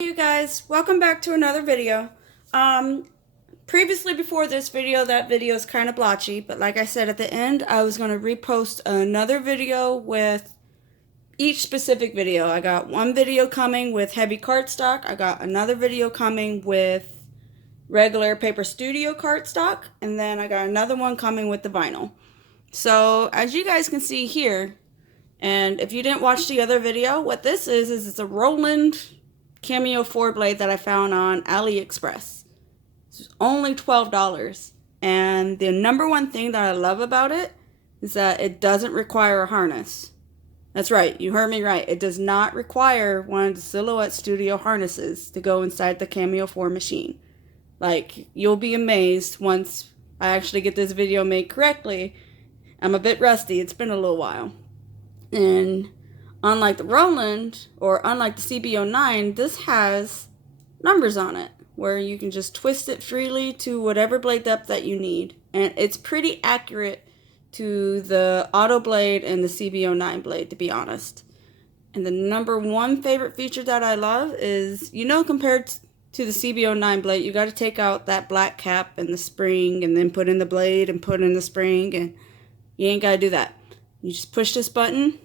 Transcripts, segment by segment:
Hey you guys, welcome back to another video. Previously before this video, that video is kind of blotchy, but like I said at the end, I was going to repost another video with each specific video. I got one video coming with heavy cardstock, I got another video coming with regular Paper Studio cardstock, and then I got another one coming with the vinyl. So as you guys can see here, and if you didn't watch the other video, what this is it's a Roland Cameo 4 blade that I found on AliExpress. It's only $12. And the number one thing that I love about it is that it doesn't require a harness. That's right, you heard me right. It does not require one of the Silhouette Studio harnesses to go inside the Cameo 4 machine. Like, you'll be amazed once I actually get this video made correctly. I'm a bit rusty, it's been a little while. And unlike the Roland, or unlike the CB09, this has numbers on it, where you can just twist it freely to whatever blade depth that you need. And it's pretty accurate to the Auto blade and the CB09 blade, to be honest. And the number one favorite feature that I love is, compared to the CB09 blade, you got to take out that black cap and the spring, and then put in the blade and put in the spring, and you ain't got to do that. You just push this button,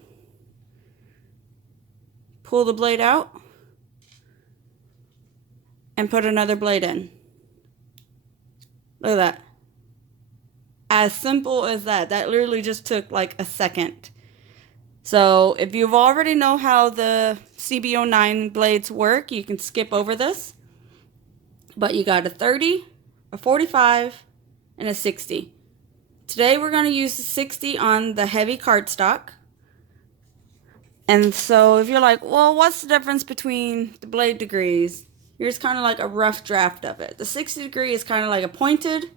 pull the blade out, and put another blade in. Look at that. As simple as that. That literally just took like a second. So if you've already know how the CB09 blades work, you can skip over this. But you got a 30, a 45, and a 60. Today we're going to use the 60 on the heavy cardstock. And so if you're like, well, what's the difference between the blade degrees? Here's kind of like a rough draft of it. The 60 degree is kind of like a pointed.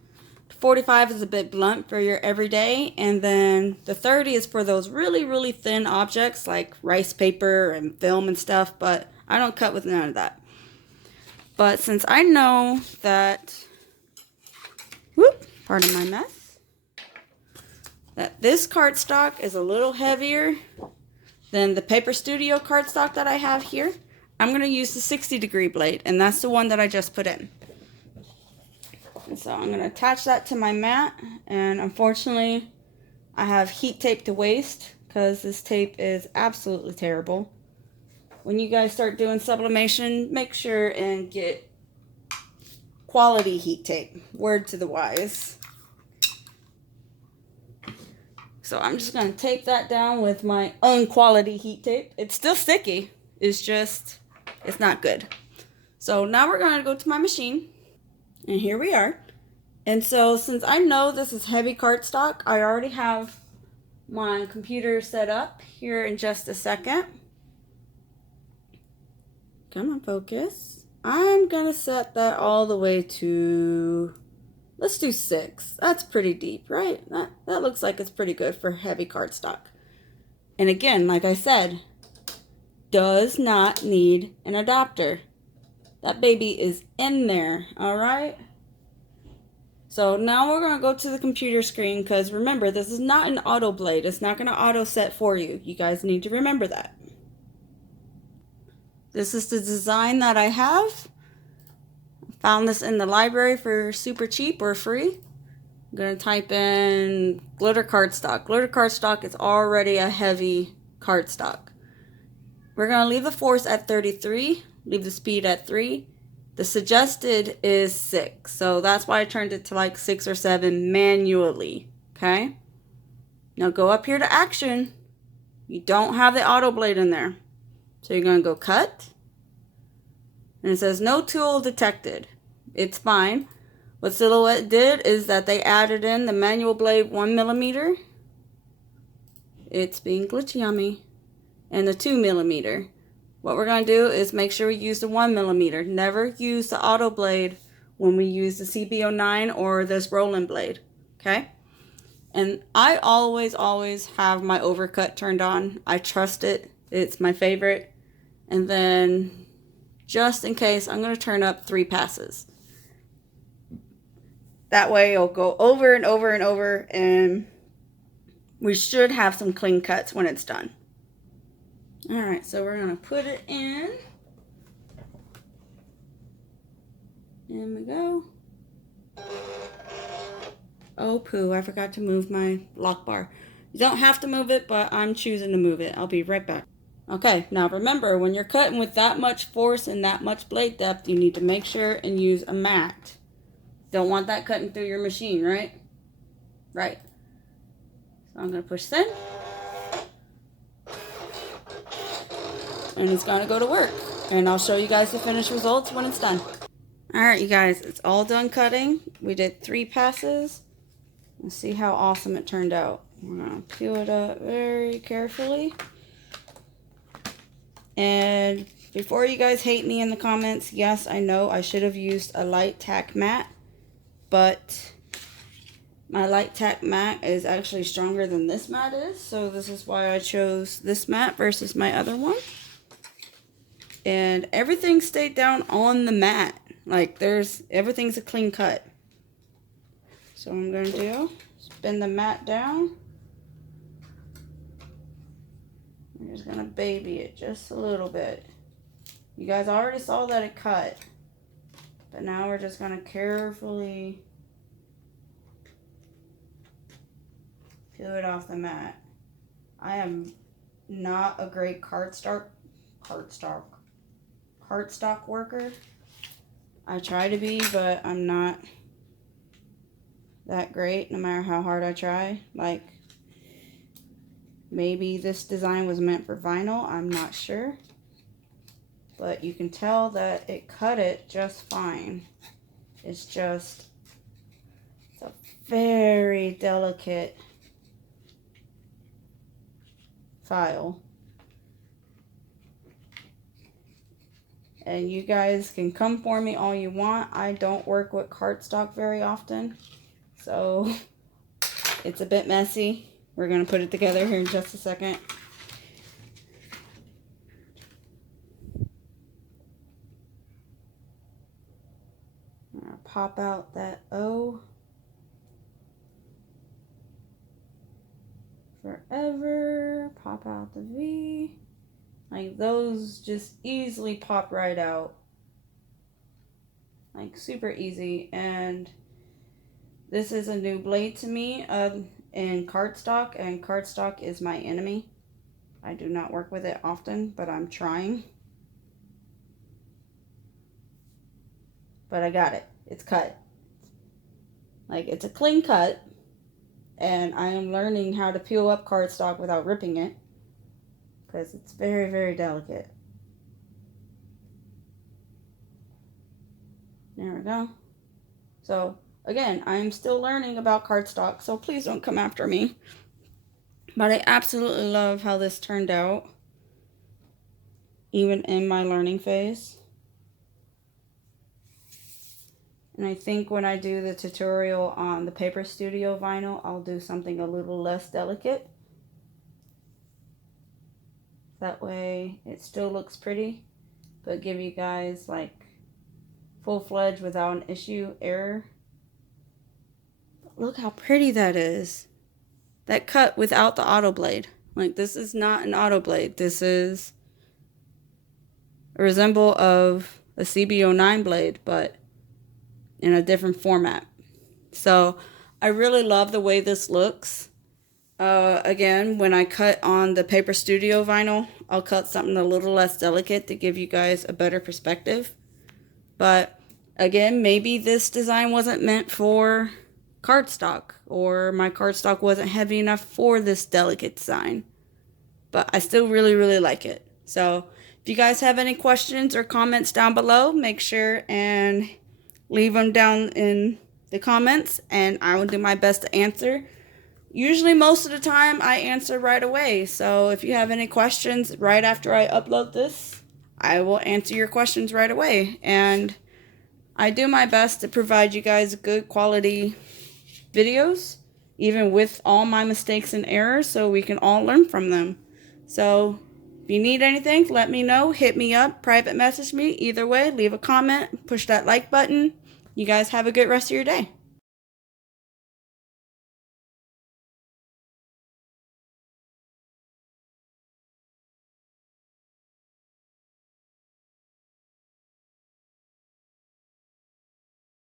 The 45 is a bit blunt for your everyday. And then the 30 is for those really, really thin objects like rice paper and film and stuff. But I don't cut with none of that. But since I know that, pardon my mess, that this cardstock is a little heavier than the Paper Studio cardstock that I have here, I'm going to use the 60 degree blade, and that's the one that I just put in. And so I'm going to attach that to my mat, and unfortunately I have heat tape to waste because this tape is absolutely terrible. When you guys start doing sublimation, make sure and get quality heat tape. Word to the wise. So I'm just going to tape that down with my unquality heat tape. It's still sticky. It's not good. So now we're going to go to my machine. And here we are. And so since I know this is heavy cardstock, I already have my computer set up here in just a second. Come on, focus. I'm going to set that all the way to... let's do 6. That's pretty deep, right? That looks like it's pretty good for heavy cardstock. And again, like I said, does not need an adapter. That baby is in there, all right? So now we're going to go to the computer screen because remember, this is not an auto blade. It's not going to auto set for you. You guys need to remember that. This is the design that I have. Found this in the library for super cheap or free. I'm going to type in glitter cardstock. Glitter cardstock is already a heavy cardstock. We're going to leave the force at 33. Leave the speed at 3. The suggested is 6. So that's why I turned it to like 6 or 7 manually. Okay? Now go up here to action. You don't have the auto blade in there. So you're going to go cut. And it says no tool detected. It's fine. What Silhouette did is that they added in the manual blade 1mm. It's being glitchy on me. And the 2mm. What we're going to do is make sure we use the 1mm. Never use the auto blade when we use the CB09 or this Roland blade. Okay? And I always have my overcut turned on. I trust it. It's my favorite. And then, just in case, I'm going to turn up 3 passes. That way it'll go over and over and over, and we should have some clean cuts when it's done. Alright, so we're going to put it in. In we go. Oh, poo, I forgot to move my lock bar. You don't have to move it, but I'm choosing to move it. I'll be right back. Okay, now remember, when you're cutting with that much force and that much blade depth, you need to make sure and use a mat. Don't want that cutting through your machine, right? Right. So I'm going to push send. And it's going to go to work. And I'll show you guys the finished results when it's done. Alright, you guys, it's all done cutting. We did 3 passes. Let's see how awesome it turned out. We're going to peel it up very carefully. And before you guys hate me in the comments, yes, I know I should have used a light tack mat, but my light tack mat is actually stronger than this mat is, so this is why I chose this mat versus my other one. And everything stayed down on the mat. Like, everything's a clean cut. So what I'm going to do, spin the mat down. I'm just going to baby it just a little bit. You guys already saw that it cut. But now we're just going to carefully peel it off the mat. I am not a great cardstock worker. I try to be, but I'm not that great no matter how hard I try. Like, maybe this design was meant for vinyl, I'm not sure. But you can tell that it cut it just fine. It's a very delicate file. And you guys can come for me all you want. I don't work with cardstock very often, so it's a bit messy. We're going to put it together here in just a second. I'm going to pop out that O. Forever. Pop out the V. Like, those just easily pop right out. Like, super easy. And this is a new blade to me in cardstock, and cardstock is my enemy. I do not work with it often, but I'm trying. But I got it. It's cut. Like, it's a clean cut. And I am learning how to peel up cardstock without ripping it, because it's very, very delicate. There we go. So, again, I am still learning about cardstock, so please don't come after me. But I absolutely love how this turned out, even in my learning phase. And I think when I do the tutorial on the Paper Studio vinyl, I'll do something a little less delicate. That way it still looks pretty, but give you guys like full-fledged without an issue error. But look how pretty that is. That cut without the auto blade. Like, this is not an auto blade. This is a resemble of a CB09 blade, but in a different format. So I really love the way this looks. Again, when I cut on the Paper Studio vinyl, I'll cut something a little less delicate to give you guys a better perspective. But again, maybe this design wasn't meant for cardstock, or my cardstock wasn't heavy enough for this delicate design. But I still really, really like it. So if you guys have any questions or comments down below, make sure and leave them down in the comments, and I will do my best to answer. Usually most of the time I answer right away, so if you have any questions right after I upload this, I will answer your questions right away. And I do my best to provide you guys good quality videos, even with all my mistakes and errors, so we can all learn from them. So if you need anything, let me know. Hit me up, private message me. Either way, leave a comment, push that like button. You guys have a good rest of your day.